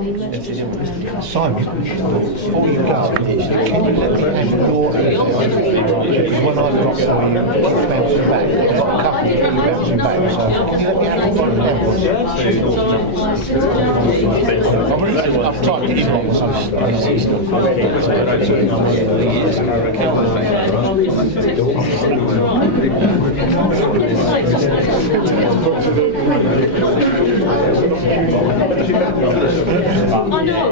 Simon, before you go, can you let me know your because when I've got for you, bouncing back, I've got a couple of you bouncing back, so can you let me have one of I've typed it in on I know.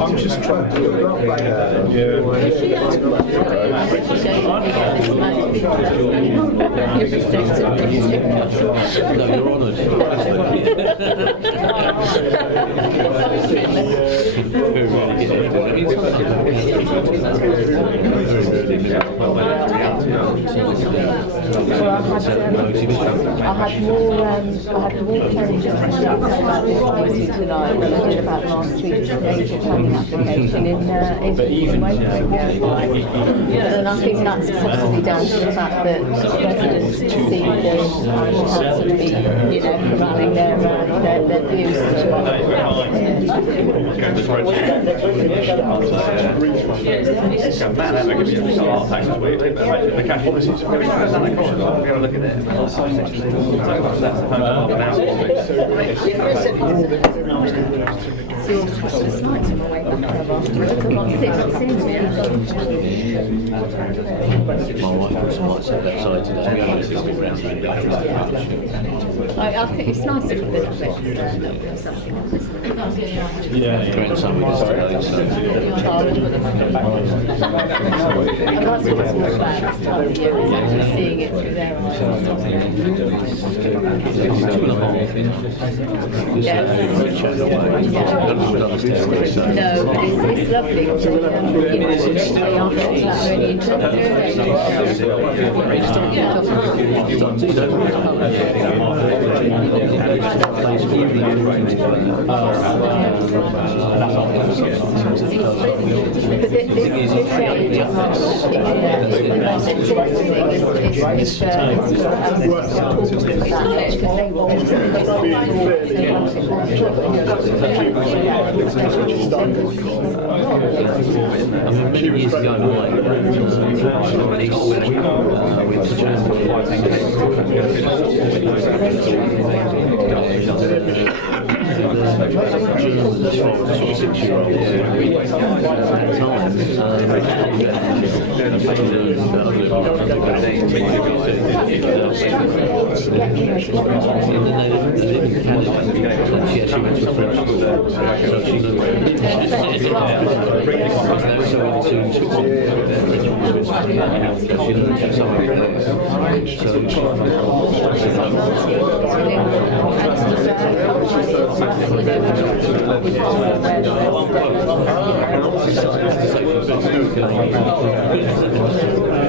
I'm just trying to do it. No, you're honoured. I had more challenges about this policy tonight than I did about last week's major planning application in Waitrose. And I think that's possibly down to the fact that residents see the council to be, providing their views. Your Christmas nights on the way back from after my wife was quite sad outside today. I think it's nice if a little bit of something. Grandson with us today, so And that's what's more about this time of year, is actually seeing it through their eyes. No, but it's lovely. They are really interested.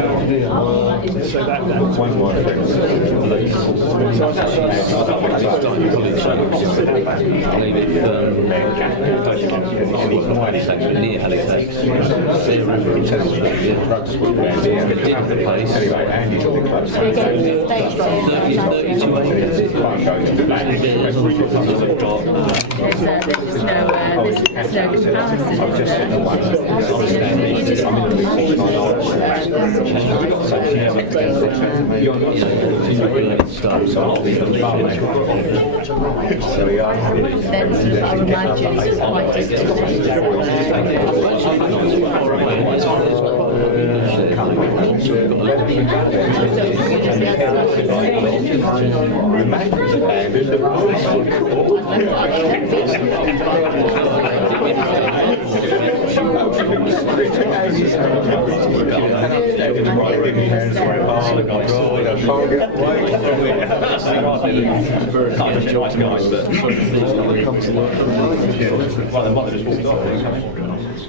many years ago, So that's one more thing.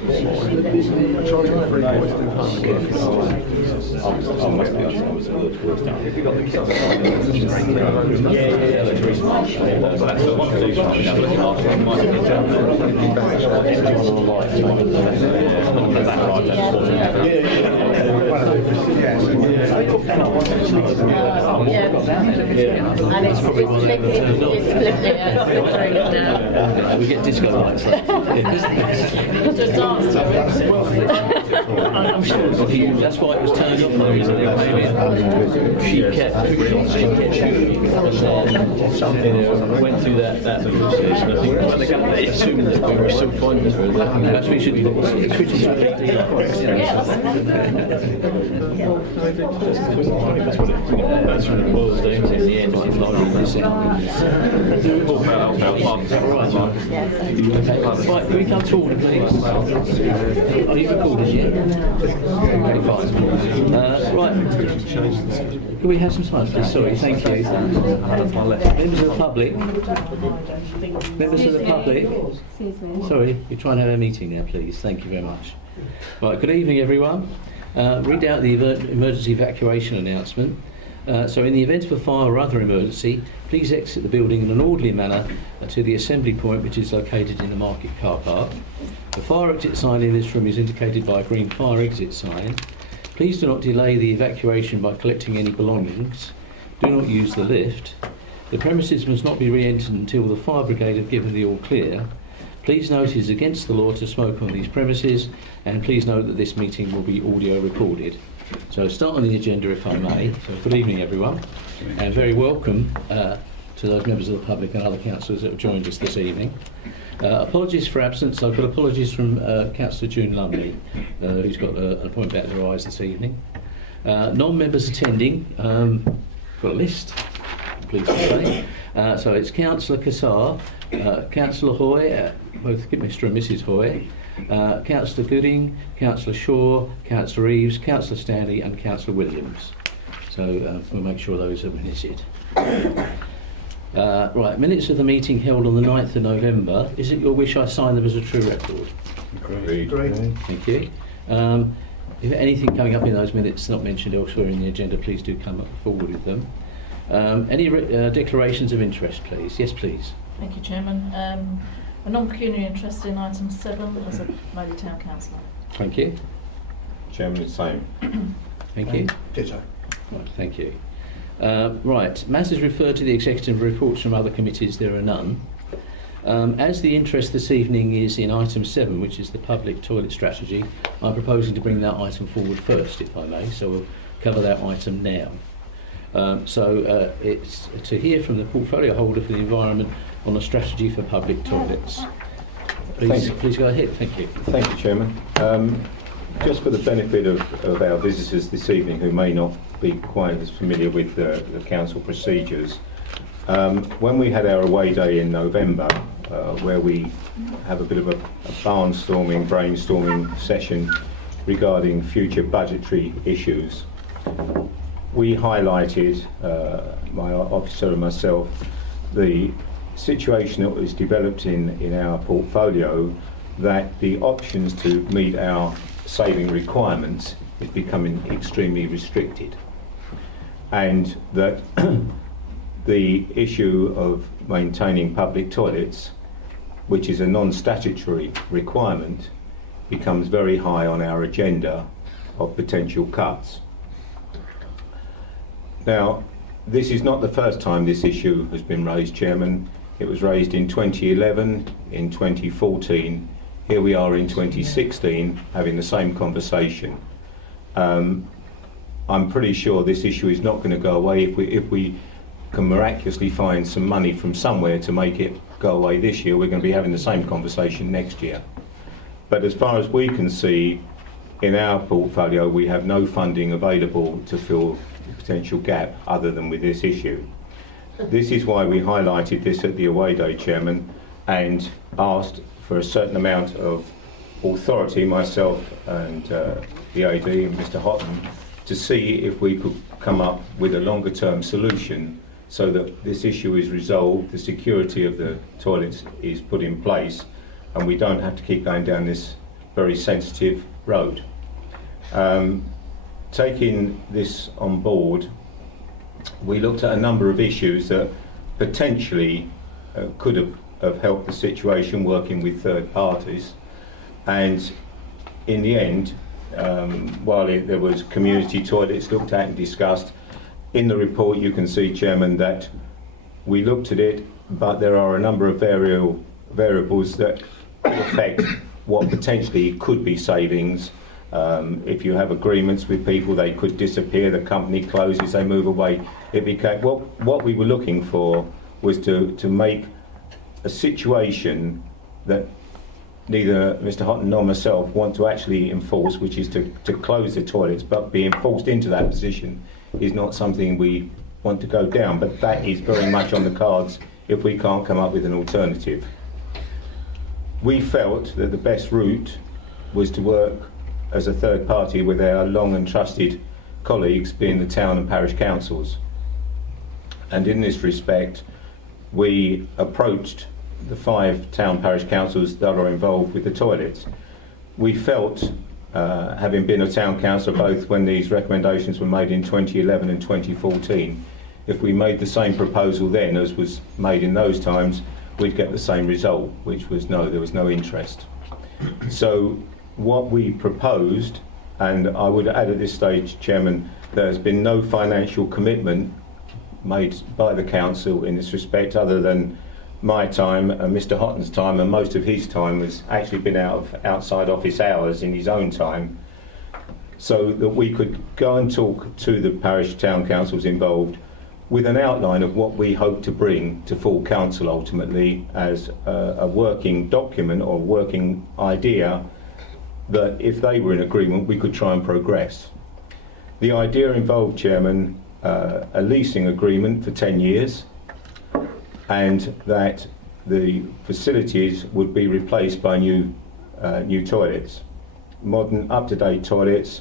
I must be honest, I was a little towards down. Have you got the kids? Yeah, that's very smart. That's the one thing I'm looking after. I might get down there. Everyone on the light. It's not that right, And it's flipping. we get disco lights. Just dance to it. I'm sure that's why it was turned off. The reason they came in, she kept shooting. I went through that process, and I think when they got there, it assumed that we were still finding her. Perhaps we should criticize that's what it boils down to in the end. It's largely the same. Right, can we come forward, please? Are you recording yet? Okay, fine. Right. Can we have some silence, please? Sorry, thank you. Members of the public. Members of the public. Sorry, you're trying to have a meeting there, please. Thank you very much. Right, good evening, everyone. Read out the emergency evacuation announcement. So in the event of a fire or other emergency, please exit the building in an orderly manner to the assembly point, which is located in the market car park. The fire exit sign in this room is indicated by a green fire exit sign. Please do not delay the evacuation by collecting any belongings. Do not use the lift. The premises must not be re-entered until the fire brigade have given the all clear. Please note it is against the law to smoke on these premises, and please note that this meeting will be audio recorded. So start on the agenda, if I may. So good evening, everyone, and very welcome to those members of the public and other councillors that have joined us this evening. Apologies for absence. I've got apologies from Councillor June Lumley, who's got an appointment out of her eyes this evening. Non-members attending, got a list, pleased to say. So it's Councillor Cassar, Councillor Hoy, both Mr and Mrs Hoy, Councillor Gooding, Councillor Shaw, Councillor Reeves, Councillor Stanley and Councillor Williams. So we'll make sure those are minuted. Right, minutes of the meeting held on the 9th of November. Is it your wish I sign them as a true record? Great. Thank you. If anything coming up in those minutes not mentioned elsewhere in the agenda, please do come up forward with them. Any declarations of interest, please? Yes, please. Thank you, Chairman. A non-pecuniary interest in item 7 as a Moseley Town Councillor. Thank you. Chairman, the same. Thank you. Ditto. Right, thank you. Right, matters referred to the executive reports from other committees, there are none. As the interest this evening is in item 7, which is the public toilet strategy, I'm proposing to bring that item forward first, if I may, so we'll cover that item now. It's to hear from the portfolio holder for the environment on a strategy for public toilets. Please go ahead, thank you. Thank you, Chairman. Just for the benefit of our visitors this evening who may not be quite as familiar with the council procedures, when we had our away day in November, where we have a bit of a brainstorming session regarding future budgetary issues, we highlighted, my officer and myself, the situation that was developed in our portfolio, that the options to meet our saving requirements is becoming extremely restricted, and that the issue of maintaining public toilets, which is a non-statutory requirement, becomes very high on our agenda of potential cuts. Now, this is not the first time this issue has been raised, Chairman. It was raised in 2011, in 2014. Here we are in 2016 having the same conversation. I'm pretty sure this issue is not going to go away if we can miraculously find some money from somewhere to make it go away this year. We're going to be having the same conversation next year. But as far as we can see, in our portfolio we have no funding available to fill the potential gap other than with this issue. This is why we highlighted this at the away day, Chairman, and asked for a certain amount of authority, myself and the AD and Mr Houghton, to see if we could come up with a longer term solution so that this issue is resolved, the security of the toilets is put in place, and we don't have to keep going down this very sensitive road. Taking this on board, we looked at a number of issues that potentially could have helped the situation, working with third parties, and in the end, while there was community toilets looked at and discussed, in the report you can see, Chairman, that we looked at it, but there are a number of variables that affect what potentially could be savings. If you have agreements with people, they could disappear, the company closes, they move away. It became, what we were looking for was to make a situation that neither Mr. Houghton nor myself want to actually enforce, which is to close the toilets, but being forced into that position is not something we want to go down, but that is very much on the cards if we can't come up with an alternative. We felt that the best route was to work as a third party with our long and trusted colleagues, being the town and parish councils. And in this respect, we approached the 5 town parish councils that are involved with the toilets. We felt, having been a town council both when these recommendations were made in 2011 and 2014, if we made the same proposal then as was made in those times, we'd get the same result, which was no, there was no interest. So what we proposed, and I would add at this stage, Chairman, there has been no financial commitment made by the council in this respect, other than my time and Mr. Houghton's time, and most of his time has actually been outside office hours in his own time, so that we could go and talk to the parish town councils involved with an outline of what we hope to bring to full council ultimately as a working document or working idea that if they were in agreement we could try and progress. The idea involved, Chairman, a leasing agreement for 10 years, and that the facilities would be replaced by new toilets, modern up-to-date toilets,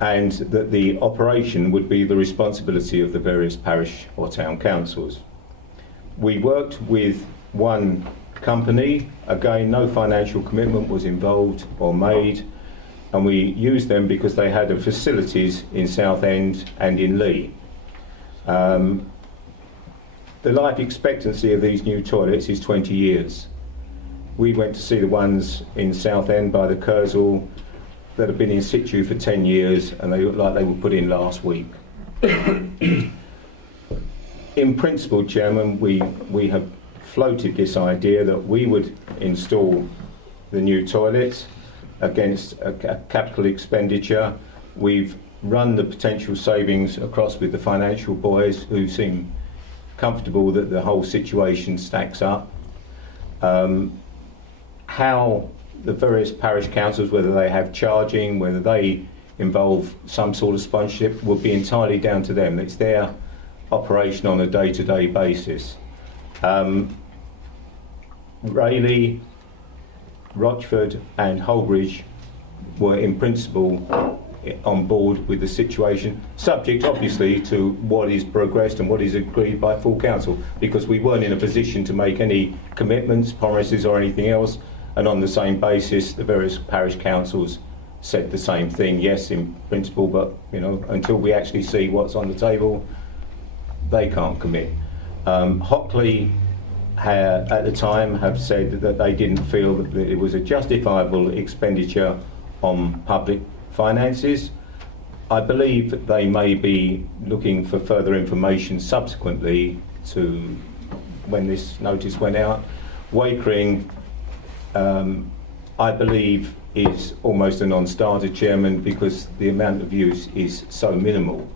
and that the operation would be the responsibility of the various parish or town councils. We worked with one company, again no financial commitment was involved or made, and we used them because they had facilities in Southend and in Lee. The life expectancy of these new toilets is 20 years. We went to see the ones in Southend by the Kersal that have been in situ for 10 years, and they look like they were put in last week. In principle, Chairman, we have floated this idea that we would install the new toilets against a capital expenditure. We've run the potential savings across with the financial boys, who seem comfortable that the whole situation stacks up. How the various parish councils, whether they have charging, whether they involve some sort of sponsorship, will be entirely down to them. It's their operation on a day-to-day basis. Rayleigh, Rochford and Holbridge were in principle on board with the situation, subject obviously to what is progressed and what is agreed by full council, because we weren't in a position to make any commitments, promises or anything else, and on the same basis the various parish councils said the same thing, yes in principle, but you know, until we actually see what's on the table they can't commit. Hockley at the time have said that they didn't feel that it was a justifiable expenditure on public finances. I believe that they may be looking for further information subsequently to when this notice went out. Wakering, I believe, is almost a non-starter, Chairman, because the amount of use is so minimal.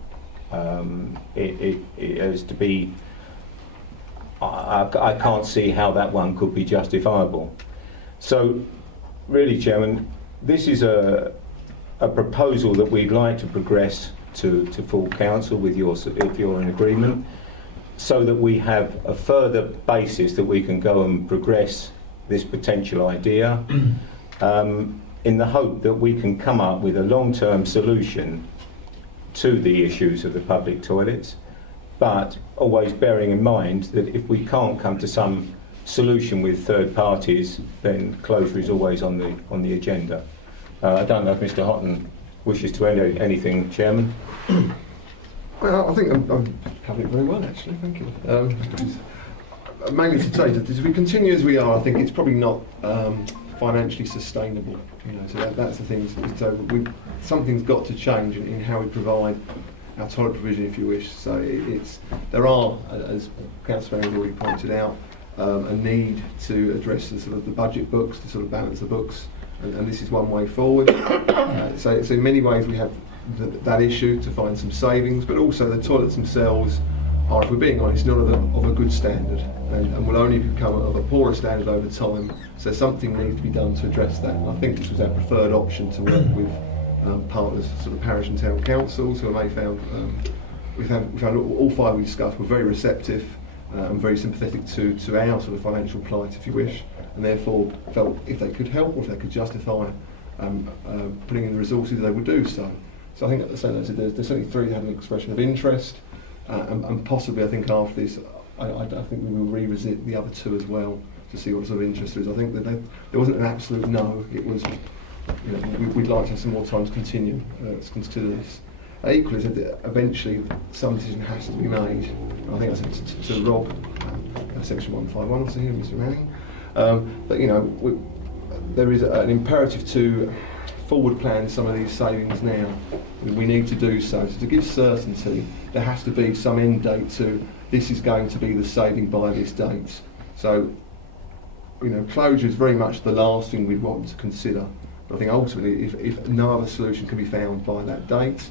It has to be, I can't see how that one could be justifiable. So really, Chairman, this is a proposal that we'd like to progress to full council with if you're in agreement, so that we have a further basis that we can go and progress this potential idea, in the hope that we can come up with a long-term solution to the issues of the public toilets, but always bearing in mind that if we can't come to some solution with third parties, then closure is always on the agenda. I don't know if Mr. Houghton wishes to add anything, Chairman. Well, I think I'm covered it very well, actually. Thank you. Mainly to say that if we continue as we are, I think it's probably not financially sustainable. You know, so that's the thing. So something's got to change in how we provide our toilet provision, if you wish. So there are, as Councillor has already pointed out, a need to address the sort of the budget books, to sort of balance the books, and this is one way forward. So in many ways we have that issue to find some savings, but also the toilets themselves are, if we're being honest, not of a good standard, and will only become of a poorer standard over time. So something needs to be done to address that. And I think this was our preferred option, to work with partners, sort of parish and town councils, who I found we found all five we discussed were very receptive and very sympathetic to our sort of financial plight, if you wish, and therefore felt if they could help or if they could justify putting in the resources, they would do so. So I think at the same time, there's certainly three that had an expression of interest, and possibly I think after this, I think we will revisit the other two as well to see what sort of interest there is. I think that there wasn't an absolute no. It was, you know, we'd like to have some more time to continue to consider this. Equally, that eventually some decision has to be made. I think I said to Rob, section 151, also here, Mr. Manning, but you know, there is an imperative to forward plan some of these savings now. We need to do so. So to give certainty, there has to be some end date to this is going to be the saving by this date. So, you know, closure is very much the last thing we'd want to consider. But I think ultimately, if no other solution can be found by that date,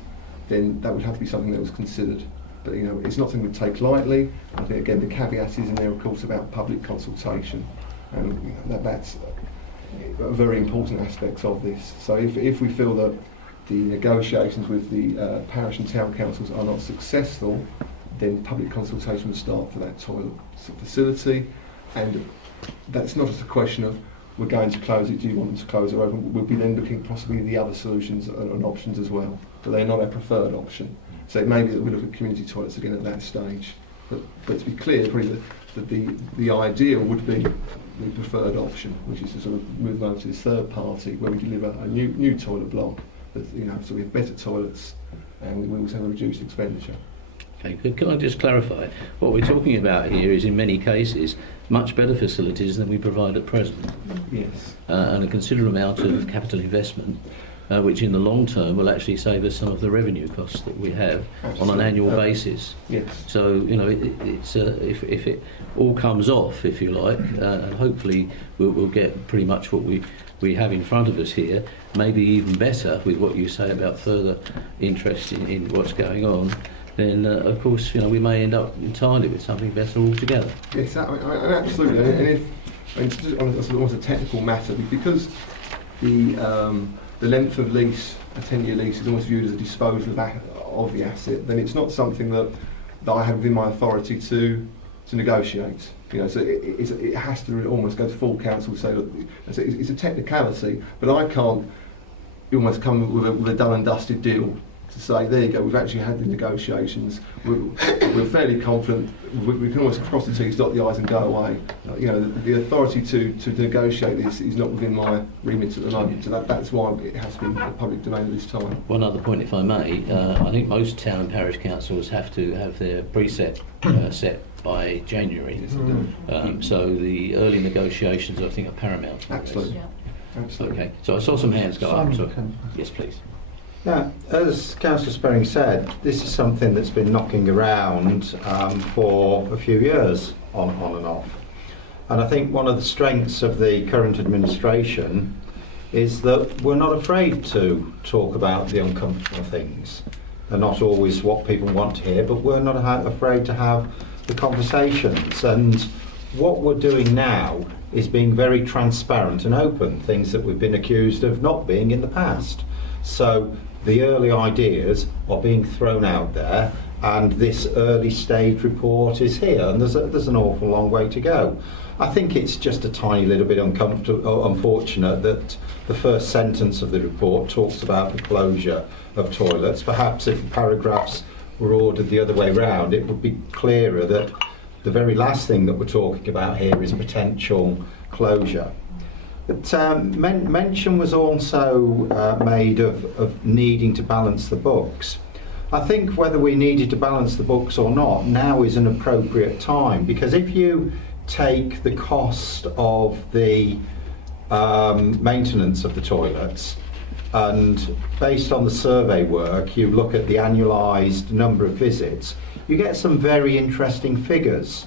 then that would have to be something that was considered. But you know, it's not something we'd take lightly. I think again the caveat is in there, of course, about public consultation, and you know, that's very important aspects of this. So if we feel that the negotiations with the parish and town councils are not successful, then public consultation would start for that toilet facility, and that's not just a question of we're going to close it, do you want them to close it open? We'll be then looking possibly at the other solutions and options as well, but they're not our preferred option. So it may be that we look at community toilets again at that stage, but to be clear, probably the ideal would be the preferred option, which is to sort of move over to this third party where we deliver a new toilet block, that, you know, so we have better toilets and we also have a reduced expenditure. Okay, can I just clarify? What we're talking about here is, in many cases, much better facilities than we provide at present. Yes. And a considerable amount of capital investment, which in the long term will actually save us some of the revenue costs that we have on an annual basis. Yes. So, you know, it's if it all comes off, if you like, and hopefully we'll get pretty much what we have in front of us here, maybe even better with what you say about further interest in what's going on, then of course, you know, we may end up entirely with something better altogether. Yes, absolutely. And it's just almost a technical matter, because the length of lease, a 10-year lease, is almost viewed as a disposal of the asset, then it's not something that I have within my authority to negotiate. You know, so it has to almost go to full council to say, look, it's a technicality, but I can't almost come with a done and dusted deal to say, there you go, we've actually had the negotiations, we're fairly confident, we can almost cross the T's, dot the I's and go away. You know, the authority to negotiate this is not within my remit at the moment, so that's why it has to be in the public domain at this time. One other point, if I may, I think most town and parish councils have to have their preset set by January. Yes, so the early negotiations, I think, are paramount. Absolutely. Yeah. Absolutely. Okay, so I saw some hands go up. So, Simon, yes, please. Yeah, as Councillor Sperring said, this is something that's been knocking around for a few years on and off. And I think one of the strengths of the current administration is that we're not afraid to talk about the uncomfortable things. They're not always what people want to hear, but we're not afraid to have the conversations. And what we're doing now is being very transparent and open, things that we've been accused of not being in the past. So the early ideas are being thrown out there, and this early stage report is here, and there's an awful long way to go. I think it's just a tiny little bit unfortunate that the first sentence of the report talks about the closure of toilets. Perhaps if the paragraphs were ordered the other way round, it would be clearer that the very last thing that we're talking about here is potential closure. But mention was also made of needing to balance the books. I think whether we needed to balance the books or not, now is an appropriate time, because if you take the cost of the maintenance of the toilets, and based on the survey work you look at the annualised number of visits, you get some very interesting figures.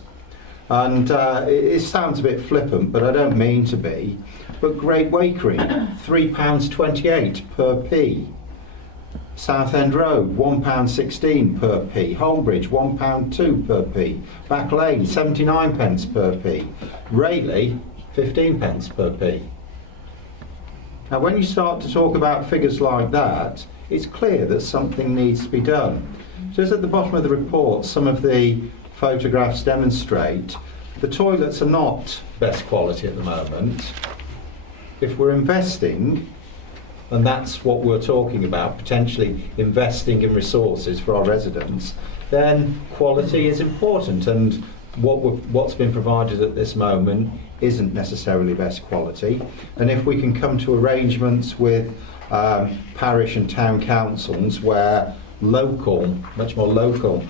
And it sounds a bit flippant, but I don't mean to be, but Great Wakering, £3.28 per p. Southend Road, £1.16 per p. Holmbridge, £1.2 per p. Back Lane, 79 pence per p. Rayleigh, 15 pence per p. Now when you start to talk about figures like that, it's clear that something needs to be done. Just at the bottom of the report, some of the photographs demonstrate the toilets are not best quality at the moment. If we're investing, and that's what we're talking about, potentially investing in resources for our residents, then quality is important, and what's been provided at this moment isn't necessarily best quality. And if we can come to arrangements with parish and town councils where much more local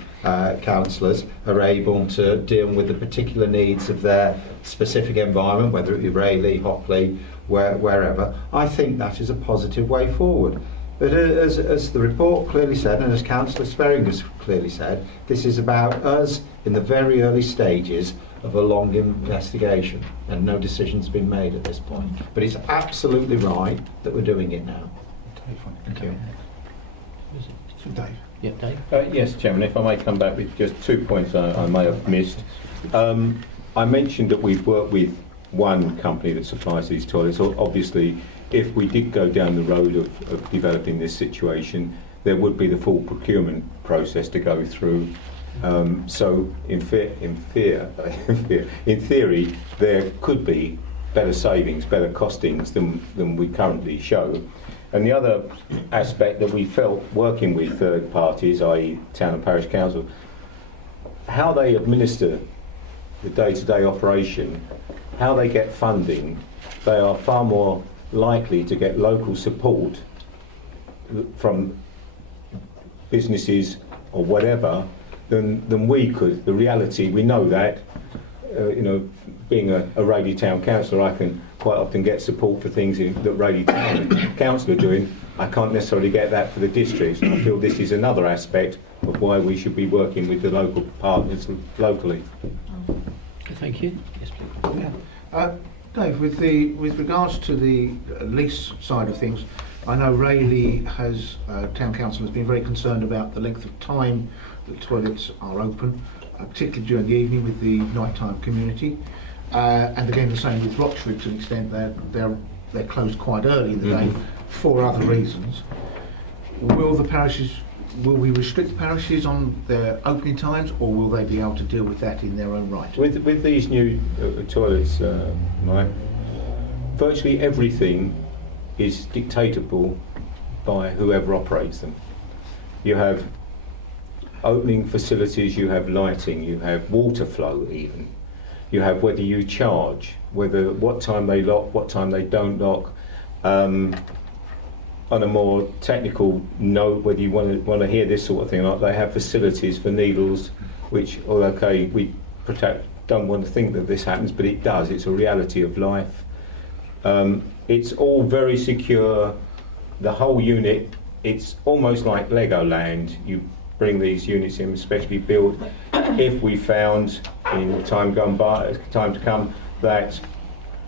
councillors are able to deal with the particular needs of their specific environment, whether it be Rayleigh, Hockley, wherever, I think that is a positive way forward. But as the report clearly said, and as Councillor Sperring has clearly said, this is about us in the very early stages of a long investigation, and no decision's been made at this point. But it's absolutely right that we're doing it now. Thank you. Dave. Yeah, Dave. Yes, Chairman, if I may come back with just 2 points I may have missed. I mentioned that we've worked with one company that supplies these toilets. Obviously, if we did go down the road of developing this situation, there would be the full procurement process to go through. So in theory, there could be better savings, better costings than we currently show. And the other aspect that we felt working with third parties, i.e. town and parish council, how they administer the day-to-day operation, how they get funding, they are far more likely to get local support from businesses or whatever than we could. The reality, we know that, being a Rayleigh Town Councillor, I can quite often get support for things that Rayleigh Town Council are doing. I can't necessarily get that for the districts, and I feel this is another aspect of why we should be working with the local partners locally. Thank you. Yes, please. Yeah. Dave, with regards to the lease side of things, I know Rayleigh Town Council has been very concerned about the length of time that toilets are open, particularly during the evening with the nighttime community. And again, the same with Rochford to an extent. They're closed quite early in the day for other reasons. Will we restrict the parishes on their opening times, or will they be able to deal with that in their own right? With these new toilets, Mike, virtually everything is dictatable by whoever operates them. You have opening facilities, you have lighting, you have water flow even. You have whether you charge, what time they lock, what time they don't lock. On a more technical note, whether you want to hear this sort of thing, like they have facilities for needles, which, we don't want to think that this happens, but it does. It's a reality of life. It's all very secure. The whole unit, it's almost like Legoland. You bring these units in, especially built. If we found in time to come that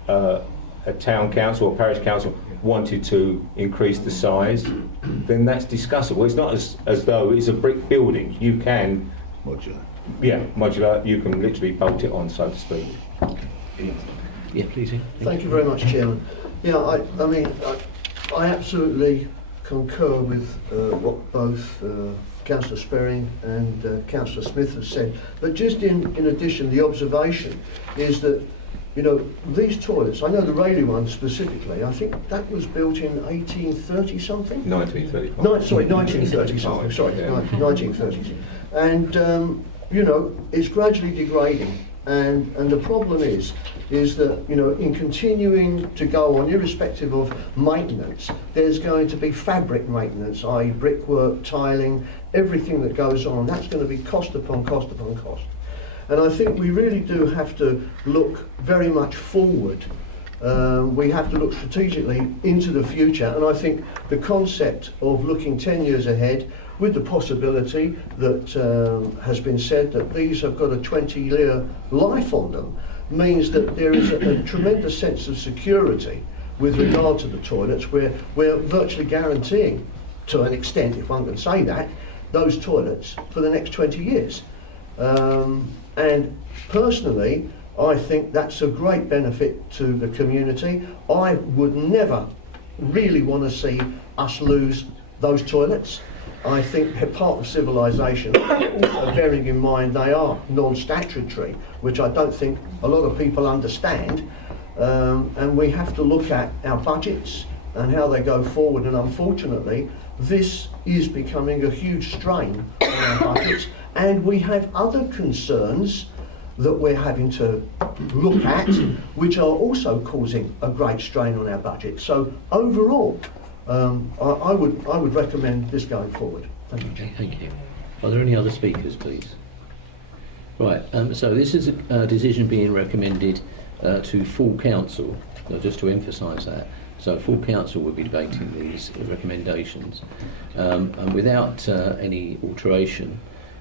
a town council or parish council wanted to increase the size, then that's discussable. It's not as though it's a brick building. You can Modular. Yeah, modular. You can literally bolt it on, so to speak. Yeah, please. Thank you very much, Chairman. Yeah, I absolutely concur with what both Councillor Sperring and Councillor Smith have said. But just in addition, the observation is that, these toilets, I know the Rayleigh one specifically, I think that was built in 1830 something? 1935. 1930 something, sorry, Yeah. 1930s. And, you know, it's gradually degrading. And the problem is that, you know, in continuing to go on, irrespective of maintenance, there's going to be fabric maintenance, i.e. brickwork, tiling, everything that goes on. That's going to be cost upon cost upon cost. And I think we really do have to look very much forward. We have to look strategically into the future, and I think the concept of looking 10 years ahead, with the possibility that has been said that these have got a 20-year life on them, means that there is a tremendous sense of security with regard to the toilets, where we're virtually guaranteeing, to an extent, if one can say that, those toilets for the next 20 years. And personally, I think that's a great benefit to the community. I would never really want to see us lose those toilets. I think they're part of civilization, also bearing in mind they are non-statutory, which I don't think a lot of people understand. And we have to look at our budgets and how they go forward, and unfortunately this is becoming a huge strain on our budgets, and we have other concerns that we're having to look at which are also causing a great strain on our budget. So overall, I would recommend this going forward. Thank you. Okay, thank you. Are there any other speakers, please? Right, so this is a decision being recommended to full council, just to emphasise that. So full council will be debating these recommendations. And without any alteration,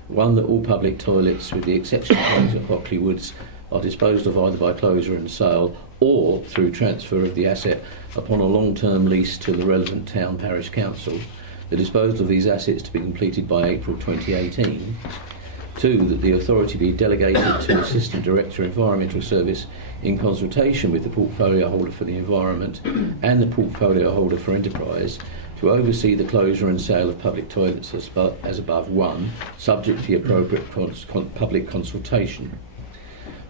one, that all public toilets, with the exception of those at Hockley Woods, are disposed of either by closure and sale or through transfer of the asset upon a long-term lease to the relevant town parish council. The disposal of these assets to be completed by April 2018. 2, that the authority be delegated to Assistant Director Environmental Service in consultation with the portfolio holder for the environment and the portfolio holder for enterprise to oversee the closure and sale of public toilets as above. 1, subject to the appropriate public consultation.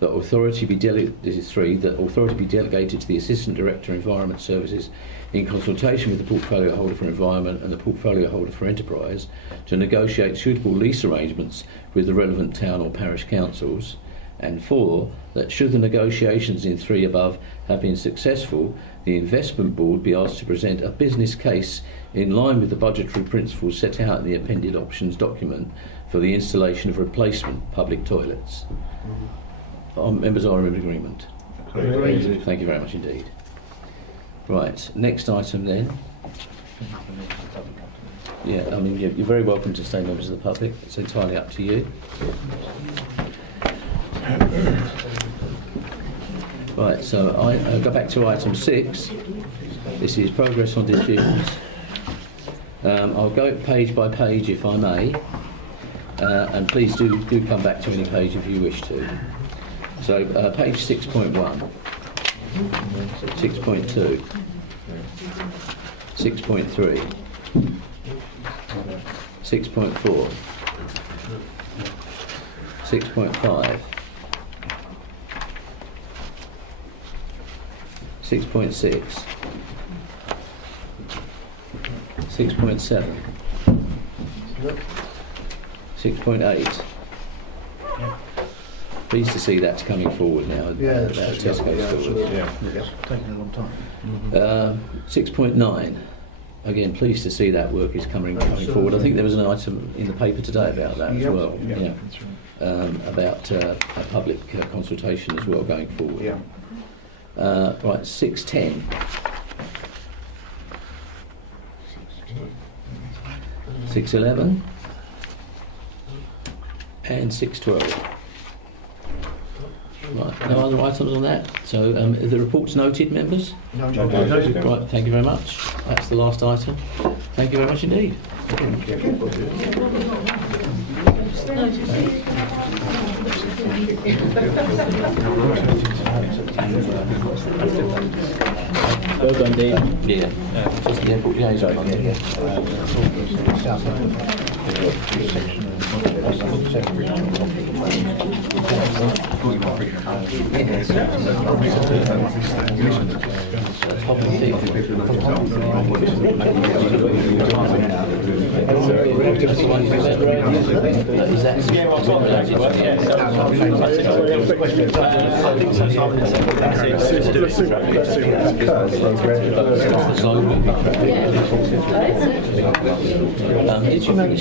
That authority be this is 3, that authority be delegated to the Assistant Director Environment Services in consultation with the portfolio holder for environment and the portfolio holder for enterprise to negotiate suitable lease arrangements with the relevant town or parish councils. And 4, that should the negotiations in 3 above have been successful, the investment board be asked to present a business case in line with the budgetary principles set out in the appended options document for the installation of replacement public toilets. Members are in agreement. Agreed. Thank you very much indeed. Right, next item then. Yeah, I mean, you're very welcome to stay, members of the public. It's entirely up to you. Right, so I go back to item 6. This is progress on decisions. I'll go page by page if I may, and please do come back to any page if you wish to. So page 6.1, 6.2, 6.3, 6.4, 6.5, 6.6, 6.7, 6.8. Pleased to see that's coming forward now. Yeah, Tesco's stores. It's taken a long time. 6.9. Again, pleased to see that work is coming forward. I think there was an item in the paper today about that as well. Yeah. About a public consultation as well going forward. Yeah. Right, 6.10. 6.11 and 6.12. Right, no other items on that. So are the reports noted, members? No. Right, thank you very much. That's the last item. Thank you very much indeed. Well done, Dean. Yeah. Just the airport liaison. Sorry. That's the one you said. Is that? Did you manage